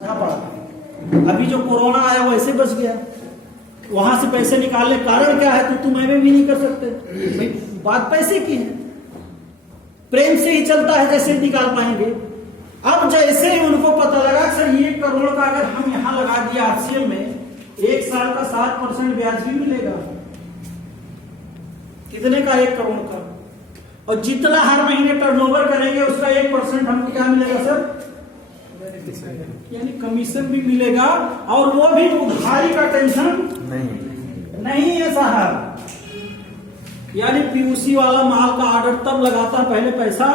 पड़ा। अभी जो कोरोना आया वो ऐसे बच गया। वहां से पैसे निकालने कारण क्या है? तो तुम मैं भी नहीं कर सकते भाई। बात पैसे की है, प्रेम से ही चलता है, जैसे निकाल पाएंगे। अब जैसे ही उनको पता लगा सर 1 करोड़ का अगर हम यहां लगा दिया आरसीएम में, 1 साल का 7% ब्याज भी मिलेगा। कितने का? 1 करोड़ का। और जितना हर महीने टर्नओवर करेंगे उसका 1% हमको क्या मिलेगा सर? यानी कमीशन भी मिलेगा। और वो भी उधारी का टेंशन नहीं है साहब। यानी पीयूसी वाला माल का ऑर्डर तब लगाता है, पहले पैसा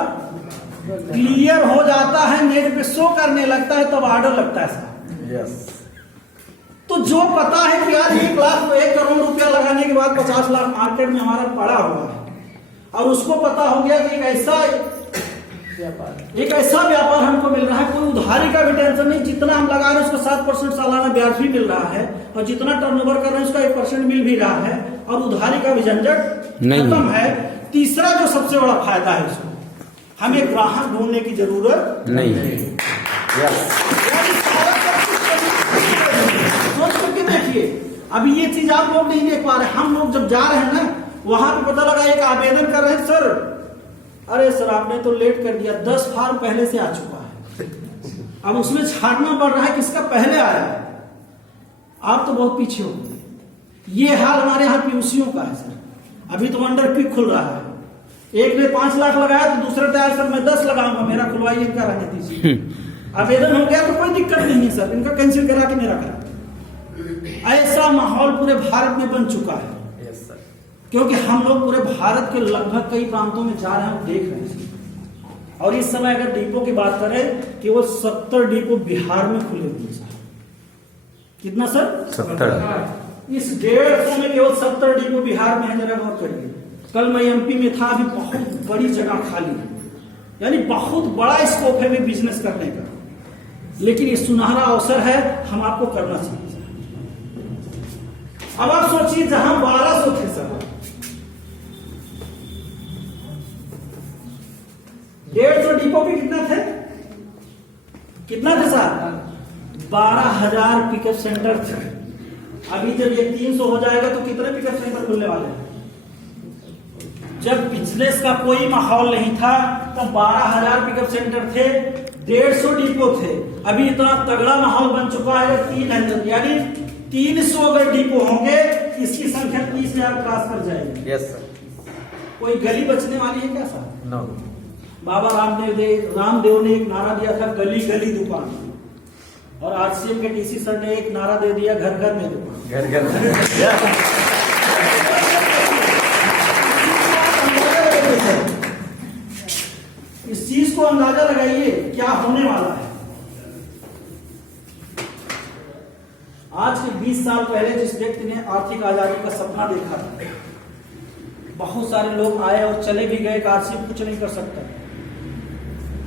क्लियर हो जाता है, नेट पे शो करने लगता है, तब ऑर्डर लगता है साहब। यस। तो जो पता है कि यार 1 लाख 1 करोड़ रुपया लगाने के बाद 50 लाख मार्केट में हमारा पड़ा हुआ है, और उसको पता हो गया कि एक ऐसा व्यापार हमको मिल रहा है, कोई उधारी का भी टेंशन नहीं। जितना हम लगा रहे हैं उसका 7% सालाना ब्याज भी मिल रहा है, और जितना टर्नओवर कर रहे हैं उसका 1% मिल भी रहा है, और उधारी का भी झंझट खत्म है। तीसरा जो सबसे बड़ा फायदा है उसको, हमें ग्राहक ढूंढने की जरूरत नहीं है। सोच करके देखिए, अभी ये चीज आप लोग नहीं देख पा रहे। हम लोग जब जा रहे हैं ना, वहां पे पता लगा एक आवेदन कर रहे हैं, सर अरे सर आपने तो लेट कर दिया, 10 फॉर्म पहले से आ चुका है। अब उसमें छांटना पड़ रहा है किसका पहले आया है। आप तो बहुत पीछे हो गए। ये हाल हमारे यहाँ पीयूसियों का है सर। अभी तो अंडर पिक खुल रहा है, एक ने 5 लाख लगाया तो दूसरे तैयार सर मैं 10 लगाऊंगा, मेरा खुलवाइए, इनका रहने दीजिए। आवेदन हो गया तो कोई दिक्कत नहीं है सर, इनका कैंसिल करा के मेरा करा। ऐसा माहौल पूरे भारत में बन चुका है। क्योंकि हम लोग पूरे भारत के लगभग कई प्रांतों में जा रहे हैं, देख रहे हैं। और इस समय अगर डिपो की बात करें, केवल 70 डिपो बिहार में खुले हुए हैं। कितना सर? 70। इस 150 में केवल 70 डिपो बिहार में है। जरा गौर करिए। कल मैं एमपी में था, अभी बहुत बड़ी जगह खाली है, यानी बहुत बड़ा स्कोप है भी बिजनेस करने का। लेकिन ये सुनहरा अवसर है, हम आपको करना चाहिए। अब आप सोचिए, जहां 1200 थे सर, 150 डिपो पे कितना थे? कितना थे साहब? 12,000 पिकअप सेंटर थे। अभी जब ये 300 हो जाएगा तो कितने पिकअप सेंटर खुलने वाले हैं? जब बिजनेस का कोई माहौल नहीं था तब 12,000 पिकअप सेंटर थे, 150 डिपो थे। अभी इतना तगड़ा माहौल बन चुका है 300, यानी 300 अगर डिपो होंगे, इसकी संख्या 30,000 क्रॉस कर जाएगी। Yes sir. कोई गली बचने वाली है क्या सर? नो। बाबा रामदेव ने एक नारा दिया था, गली गली दुकान। और आरसीएम के टीसी सर ने एक नारा दे दिया, घर घर में दुकान। घर घर इस चीज को अंदाजा लगाइए क्या होने वाला है। आज के 20 साल पहले जिस व्यक्ति ने आर्थिक आजादी का सपना देखा था, बहुत सारे लोग आए और चले भी गए, आरसीएम कुछ नहीं कर सकता।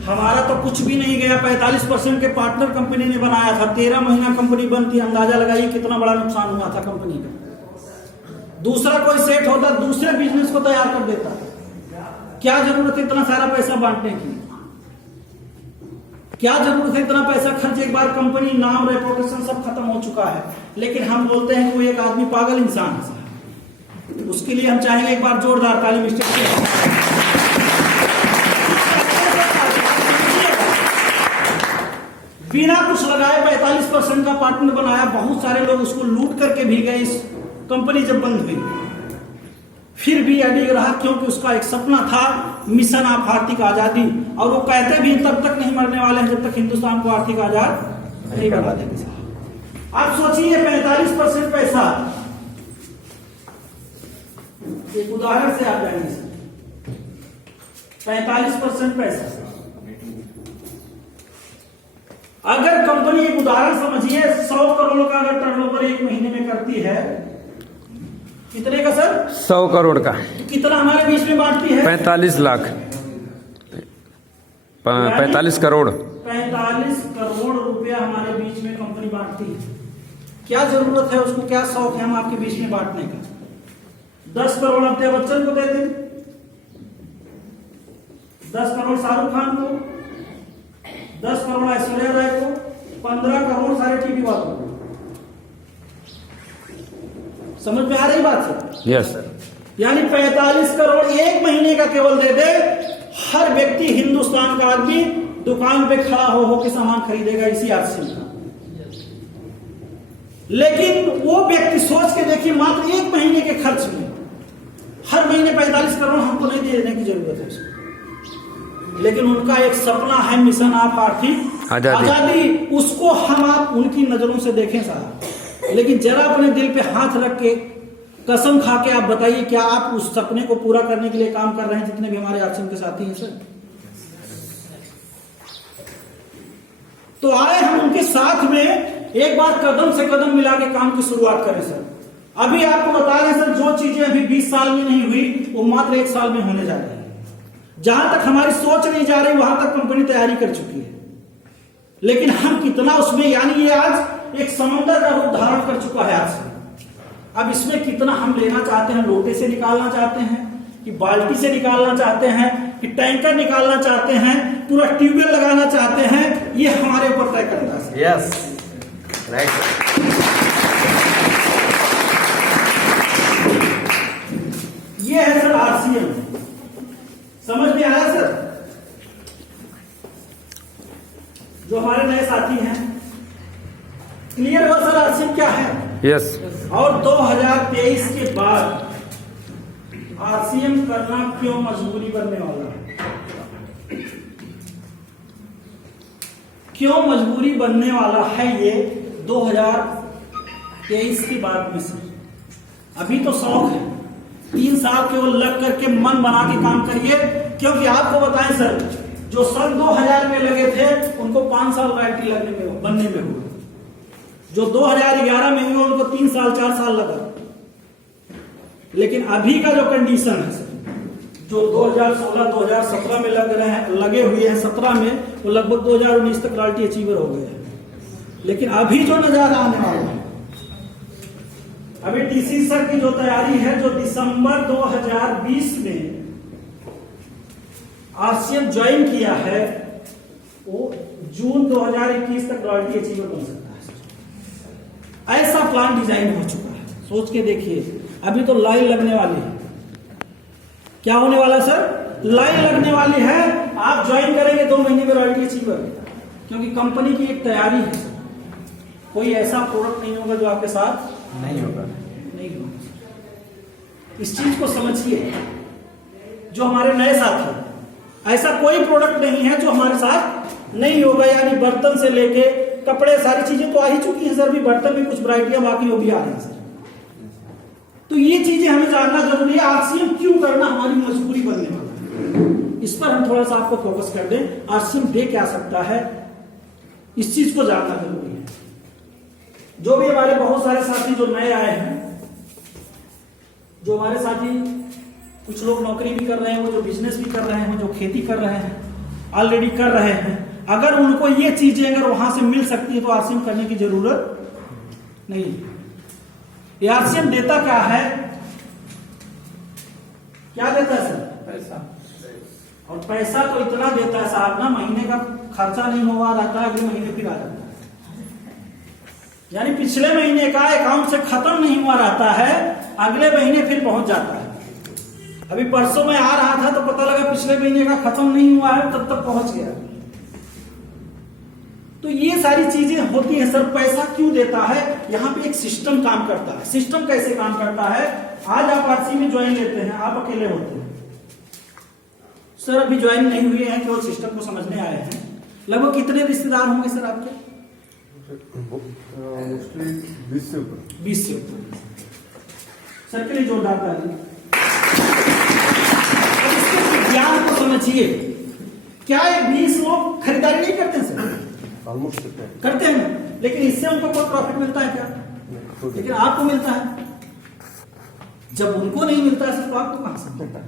हमारा तो कुछ भी नहीं गया। 45% के पार्टनर कंपनी ने बनाया था, 13 महीना कंपनी बंद थी। अंदाजा लगाइए कितना बड़ा नुकसान हुआ था कंपनी का। दूसरा कोई सेट होता, दूसरे बिजनेस को तैयार कर देता। क्या जरूरत है इतना सारा पैसा बांटने की? क्या जरूरत है इतना पैसा खर्च? एक बार कंपनी, नाम, रेपुटेशन सब खत्म हो चुका है। लेकिन हम बोलते हैं कोई एक आदमी पागल इंसान है। उसके लिए हम चाहेंगे एक बार जोरदार ताली मिस्टेक। बिना कुछ लगाए 45% का पार्टनर बनाया, बहुत सारे लोग उसको लूट करके भी गए। इस कंपनी जब बंद हुई फिर भी अडिग रहा, क्योंकि उसका एक सपना था, मिशन ऑफ आर्थिक आजादी। और वो कहते भी तब तक नहीं मरने वाले हैं जब तक हिंदुस्तान को आर्थिक आजाद नहीं बना देंगे। आप सोचिए 45% पैसा, एक उदाहरण से आप जानिए, 45% पैसा अगर कंपनी, एक उदाहरण समझिए, 100 करोड़ का अगर टर्नओवर 1 महीने में करती है, कितने का सर? 100 करोड़ का। तो कितना हमारे बीच में बांटती है? 45 लाख, 45 करोड़। 45 करोड़ रुपया हमारे बीच में कंपनी बांटती है। क्या जरूरत है उसको, क्या शौक है हम आपके बीच में बांटने का? 10 करोड़ अमिताभ बच्चन को देते, 10 करोड़ शाहरुख खान को, 10 करोड़ ऐश्वर्या राय को, 15 करोड़ सारे टीवी वालों को। समझ में आ रही बात सर? Yes sir. यानी 45 करोड़ एक महीने का केवल दे दे, हर व्यक्ति हिंदुस्तान का आदमी दुकान पे खड़ा हो के सामान खरीदेगा इसी आरसीएम का। लेकिन वो व्यक्ति सोच के देखिए, मात्र एक महीने के खर्च में हर महीने 45 करोड़ हमको नहीं देने की जरूरत है उसको, लेकिन उनका एक सपना है, मिशन आप आर्थिक आजादी, उसको हम आप उनकी नजरों से देखें साहब। लेकिन जरा अपने दिल पे हाथ रख के कसम खा के आप बताइए, क्या आप उस सपने को पूरा करने के लिए काम कर रहे हैं जितने भी हमारे आश्रम के साथी हैं सर? तो आए हम उनके साथ में एक बार कदम से कदम मिला के काम की शुरुआत करें सर। अभी आपको बता रहे हैं सर, जो चीजें अभी 20 साल में नहीं हुई वो मात्र 1 साल में होने जा रही है। जहां तक हमारी सोच नहीं जा रही वहां तक कंपनी तैयारी कर चुकी है, लेकिन हम कितना उसमें, यानी ये आज एक समंदर का रूप धारण कर चुका है आज से। अब इसमें कितना हम लेना चाहते हैं, लोटे से निकालना चाहते हैं कि बाल्टी से निकालना चाहते हैं कि टैंकर निकालना चाहते हैं, पूरा ट्यूबवेल लगाना चाहते हैं, ये हमारे ऊपर तय करता है। Yes right. ये है सर आरसीएम। समझ में आया सर? जो हमारे नए साथी हैं, क्लियर हुआ सर आरसीएम क्या है? यस। और 2023 के बाद आरसीएम करना क्यों मजबूरी बनने वाला है? क्यों मजबूरी बनने वाला है ये 2023 के बाद में सर? अभी तो शौक है, 3 साल केवल लग करके मन बना के काम करिए, क्योंकि आपको बताएं सर, जो सन 2000 में लगे थे उनको 5 साल रॉयल्टी लगने में बनने में हुआ, जो 2011 में हुआ उनको 3 साल 4 साल लगा। लेकिन अभी का जो कंडीशन है सर, जो 2016-2017 में लगे हुए हैं, 17 में वो लगभग 2019 तक रॉयल्टी अचीवर हो गए हैं। लेकिन अभी जो नजारा आने वाला है, अभी टीसी सर की जो तैयारी है, जो दिसंबर 2020 में आरसीएम ज्वाइन किया है, वो जून 2021 तक रॉयल्टी अचीवर बन सकता है। ऐसा प्लान डिजाइन हो चुका है, सोच के देखिए। अभी तो लाइन लगने वाली है। क्या होने वाला सर? लाइन लगने वाली है। आप ज्वाइन करेंगे 2 महीने में रॉयल्टी अचीवर, क्योंकि कंपनी की एक तैयारी है सर। कोई ऐसा प्रोडक्ट नहीं होगा जो आपके साथ नहीं होगा। इस चीज को समझिए, जो हमारे नए साथी, ऐसा कोई प्रोडक्ट नहीं है जो हमारे साथ नहीं होगा। यानी बर्तन से लेके कपड़े, सारी चीजें तो आ ही चुकी हैं सर। भी बर्तन में कुछ वैरायटियां बाकी वो भी आ रही हैं सर। तो ये चीजें हमें जानना जरूरी है। आरसीएम क्यों करना हमारी मजबूरी बनने वाला है, इस पर हम थोड़ा सा आपको फोकस कर दें। आरसीएम दे क्या सकता है, इस चीज को जानना जरूरी है। जो भी हमारे बहुत सारे साथी जो नए आए हैं, जो हमारे साथी, कुछ लोग नौकरी भी कर रहे हैं, वो जो बिजनेस भी कर रहे हैं, जो खेती कर रहे हैं, ऑलरेडी कर रहे हैं, अगर उनको ये चीजें अगर वहां से मिल सकती है तो आरसीएम करने की जरूरत नहीं। ये आरसीएम देता क्या है? क्या देता है सर? पैसा। और पैसा तो इतना देता है साहब ना, महीने का खर्चा नहीं हुआ रहता है, अगले महीने फिर आ जाता है। यानी पिछले महीने का अकाउंट से खत्म नहीं हुआ रहता है, अगले महीने फिर पहुंच जाता है। अभी परसों में आ रहा था तो पता लगा पिछले महीने का खत्म नहीं हुआ है, तब तक पहुंच गया। तो ये सारी चीजें होती हैं सर। पैसा क्यों देता है? यहाँ पे एक सिस्टम काम करता है। सिस्टम कैसे काम करता है? आज आप आरसी में ज्वाइन लेते हैं, आप अकेले होते हैं सर, अभी ज्वाइन नहीं हुए हैं, केवल सिस्टम को समझने आए हैं। लगभग कितने रिश्तेदार होंगे सर आपके? 20 से ऊपर। 20 से ऊपर सर, के लिए जोरदार ताली। इसके ज्ञान को समझिए। क्या ये 20 लोग खरीदारी नहीं करते सर? ऑलमोस्ट करते हैं, लेकिन इससे उनको कोई प्रॉफिट मिलता है क्या? लेकिन आपको मिलता है। जब उनको नहीं मिलता है तो आपको कहां से मिलता है?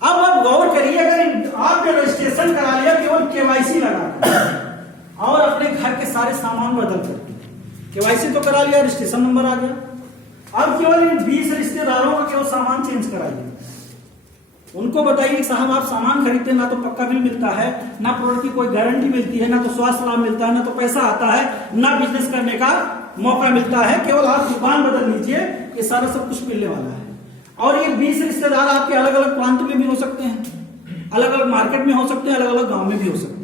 अब आप गौर करिए, अगर आपने रजिस्ट्रेशन करा लिया केवल केवाईसी लगा और अपने घर के सारे सामान बदल कर, केवाईसी तो करा लिया, रजिस्ट्रेशन नंबर आ गया, अब केवल इन 20 रिश्तेदारों का केवल सामान चेंज कराइए, उनको बताइए साहब आप सामान खरीदते हैं ना तो पक्का बिल मिलता है, ना प्रोडक्ट की कोई गारंटी मिलती है, ना तो स्वास्थ्य लाभ मिलता है, ना तो पैसा आता है, ना बिजनेस करने का मौका मिलता है। केवल आप दुकान बदल लीजिए, ये सारा सब कुछ मिलने वाला है। और ये 20 रिश्तेदार आपके अलग अलग प्रांत में भी हो सकते हैं, अलग अलग मार्केट में हो सकते हैं, अलग अलग गांव में भी हो सकते हैं।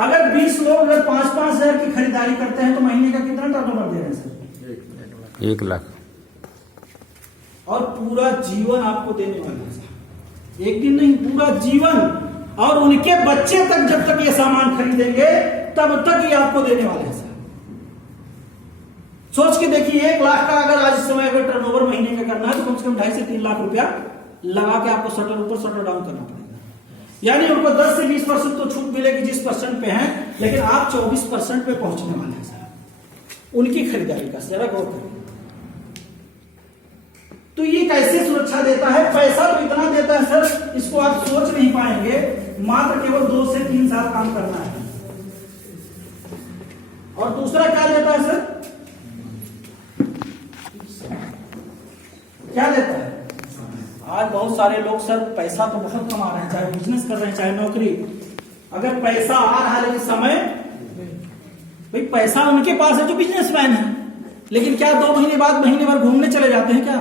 अगर 20 लोग अगर 5-5 हजार की खरीदारी करते हैं तो महीने का कितना टर्नओवर दे रहे हैं सर? 1 लाख। और पूरा जीवन आपको देने वाले हैं, एक दिन नहीं, पूरा जीवन। और उनके बच्चे तक जब तक ये सामान खरीदेंगे तब तक ये आपको देने वाले हैं। सोच के देखिए, 1 लाख का अगर आज इस समय अगर टर्नओवर महीने का करना है तो कम से कम 2.5 से 3 लाख रुपया लगा के आपको शटर ऊपर शटर डाउन करना पड़ेगा। यानी उनको 10 से 20% तो छूट मिलेगी जिस परसेंट पे है, लेकिन आप 24% पे पहुंचने वाले हैं सर उनकी खरीदारी का। जरा गौर करिए, तो ये कैसे सुरक्षा देता है? पैसा तो इतना देता है सर, इसको आप सोच नहीं पाएंगे। मात्र केवल 2 से 3 साल काम करना है। और दूसरा क्या देता है सर? क्या देता है? आज बहुत सारे लोग सर पैसा तो बहुत कमा रहे हैं, चाहे बिजनेस कर रहे हैं चाहे नौकरी। अगर पैसा आ रहा है लेकिन समय, भाई पैसा उनके पास है जो बिजनेसमैन है, लेकिन क्या 2 महीने बाद महीने भर घूमने चले जाते हैं? क्या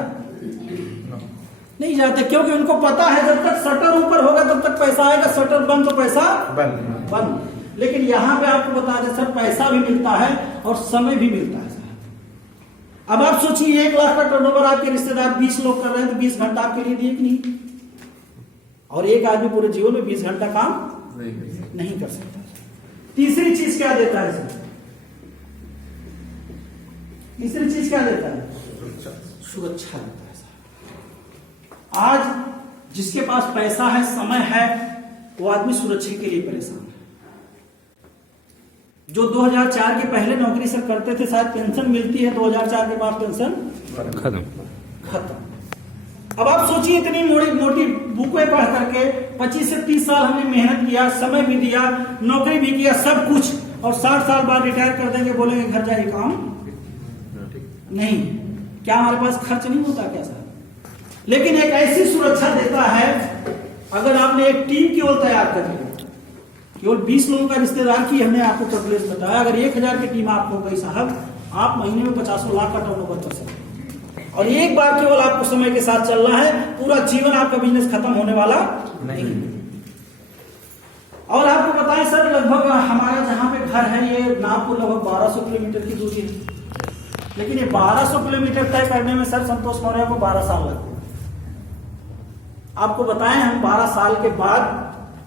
नहीं जाते, क्योंकि उनको पता है जब तक शटर ऊपर होगा तब तक पैसा आएगा, शटर बंद तो पैसा बंद। लेकिन यहां पे आपको बता दें सर, पैसा भी मिलता है और समय भी मिलता है। अब आप सोचिए, 1 लाख का टर्नओवर आपके रिश्तेदार 20 लोग कर रहे हैं तो 20 घंटा आपके लिए दिए कि नहीं? और एक आदमी पूरे जीवन में 20 घंटा काम नहीं कर सकता। तीसरी चीज क्या देता है सर? तीसरी चीज क्या देता है? सुरक्षा देता है। आज जिसके पास पैसा है, समय है, वो आदमी सुरक्षा के लिए परेशान है। जो 2004 के पहले नौकरी सर करते थे, शायद पेंशन मिलती है, 2004 के बाद पेंशन खत्म। अब आप सोचिए, इतनी मोटी बुकें पढ़ करके 25 से 30 साल हमने मेहनत किया, समय भी दिया, नौकरी भी किया, सब कुछ, और 60 साल बाद रिटायर कर देंगे, बोलेंगे घर जाइए, काम नहीं। क्या हमारे पास खर्च नहीं होता क्या सर? लेकिन एक ऐसी सुरक्षा देता है, अगर आपने एक टीम केवल तैयार कर ली, केवल 20 लोगों का रिश्तेदार की हमने आपको कवरेज बताया, अगर 1000 की टीम आपको गई साहब, आप महीने में 50 लाख का टर्नओवर कर सकते हैं। और एक बार केवल आपको समय के साथ चलना है, पूरा जीवन आपका बिजनेस खत्म होने वाला नहीं। और आपको बताएं सर, लगभग हमारा जहां पे घर है, ये नागपुर लगभग 1200 किलोमीटर की दूरी है, लेकिन ये 1200 किलोमीटर तय करने में सर संतोष मौर्य को 12 साल लगे। आपको बताएं, हम 12 साल के बाद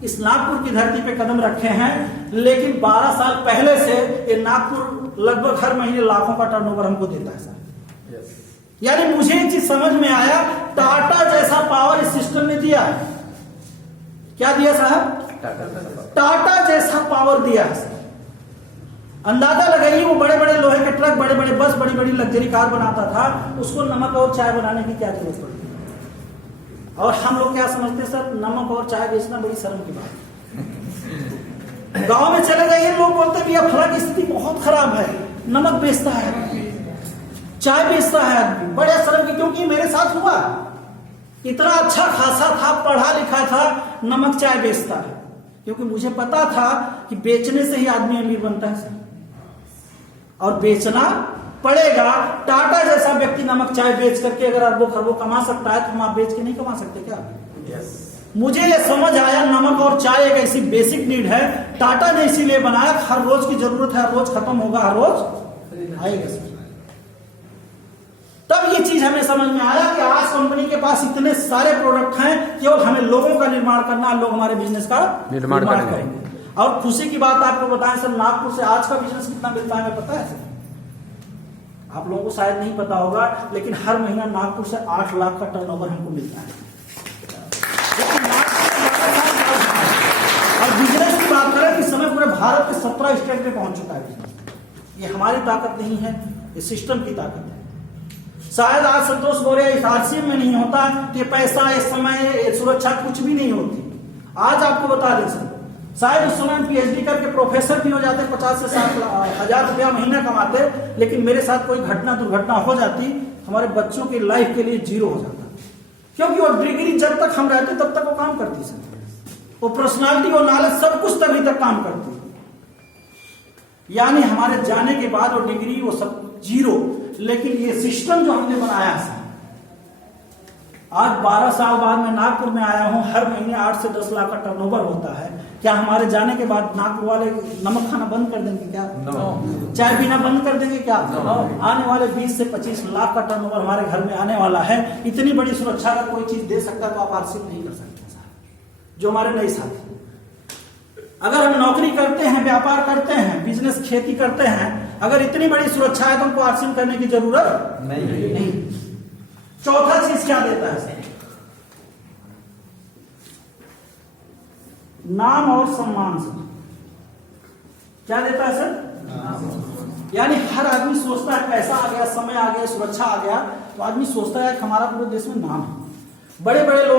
इस नागपुर की धरती पे कदम रखे हैं, लेकिन 12 साल पहले से ये नागपुर लगभग हर महीने लाखों का टर्नओवर हमको देता है सर। यानी मुझे एक चीज समझ में आया, टाटा जैसा पावर इस सिस्टम ने दिया है। क्या दिया साहब? टाटा जैसा पावर दिया है सर। अंदाजा लगाइए, वो बड़े बड़े लोहे के ट्रक, बड़े बड़े बस, बड़ी बड़ी लग्जरी कार बनाता था, उसको नमक और चाय बनाने की क्या जरूरत पड़ती? और हम लोग क्या समझते हैं सर, नमक और चाय बेचना बड़ी शर्म की बात है। गांव में चले जाइए, लोग बोलते हैं भैया फला की स्थिति बहुत खराब है, नमक बेचता है, चाय बेचता है आदमी, बड़े शर्म की। क्योंकि मेरे साथ हुआ, इतना अच्छा खासा था, पढ़ा लिखा था, नमक चाय बेचता है, क्योंकि मुझे पता था कि बेचने से ही आदमी अमीर बनता है सर, और बेचना पड़ेगा। टाटा जैसा व्यक्ति नमक चाय बेच करके अगर अरबों खरबों कमा सकता है, तो हम आप बेच के नहीं कमा सकते क्या? मुझे ये समझ आया, नमक और चाय एक ऐसी बेसिक नीड है, टाटा ने इसीलिए बनाया, हर रोज की जरूरत है, हर रोज खत्म होगा, हर रोज आएगा सर। तब ये चीज हमें समझ में आया कि आज कंपनी के पास इतने सारे प्रोडक्ट हैं, केवल हमें लोगों का निर्माण करना, लोग हमारे बिजनेस का निर्माण करेंगे। और खुशी की बात आपको बताएं सर, नागपुर से आज का बिजनेस कितना मिलता है हमें पता है सर? आप लोगों को शायद नहीं पता होगा, लेकिन हर महीना नागपुर से 8 लाख का टर्नओवर हमको मिलता है। और बिजनेस की बात करें, इस समय पूरे भारत के 17 स्टेट में पहुंच चुका है। ये हमारी ताकत नहीं है, ये सिस्टम की ताकत है। शायद आज संतोष मौर्य इस आरसीएम में नहीं होता, ये पैसा, ये समय, ये सुरक्षा कुछ भी नहीं होती। आज आपको बता दें सर, शायद उस समय पीएचडी करके प्रोफेसर भी हो जाते, 50 से 60 हजार रुपया महीना कमाते, लेकिन मेरे साथ कोई घटना दुर्घटना हो जाती, हमारे बच्चों की लाइफ के लिए जीरो हो जाता। क्योंकि वो डिग्री जब तक हम रहते तब तक वो काम करती सर, वो पर्सनालिटी और नॉलेज सब कुछ तभी तक काम करती है। यानी हमारे जाने के बाद वो डिग्री वो सब जीरो। लेकिन ये सिस्टम जो हमने बनाया है, आज 12 साल बाद मैं नागपुर में आया हूं, हर महीने 8 से 10 लाख का टर्नओवर होता है। क्या हमारे जाने के बाद नागपुर वाले नमक खाना बंद कर देंगे क्या? चाय पीना बंद कर देंगे क्या? आने वाले 20 से 25 लाख का टर्नओवर हमारे घर में आने वाला है। इतनी बड़ी सुरक्षा अगर कोई चीज दे सकता है तो आप आरसी नहीं कर सकते साहब। जो हमारे नए साथी, अगर हम नौकरी करते हैं, व्यापार करते हैं, बिजनेस खेती करते हैं, अगर इतनी बड़ी सुरक्षा है तो हमको आरसी करने की जरूरत नहीं। चौथा चीज क्या देता है सर? नाम और सम्मान सर। क्या देता है सर? यानी हर आदमी सोचता है पैसा आ गया, समय आ गया, सुरक्षा आ गया, तो आदमी सोचता है कि हमारा पूरे देश में नाम है। बड़े बड़े लोग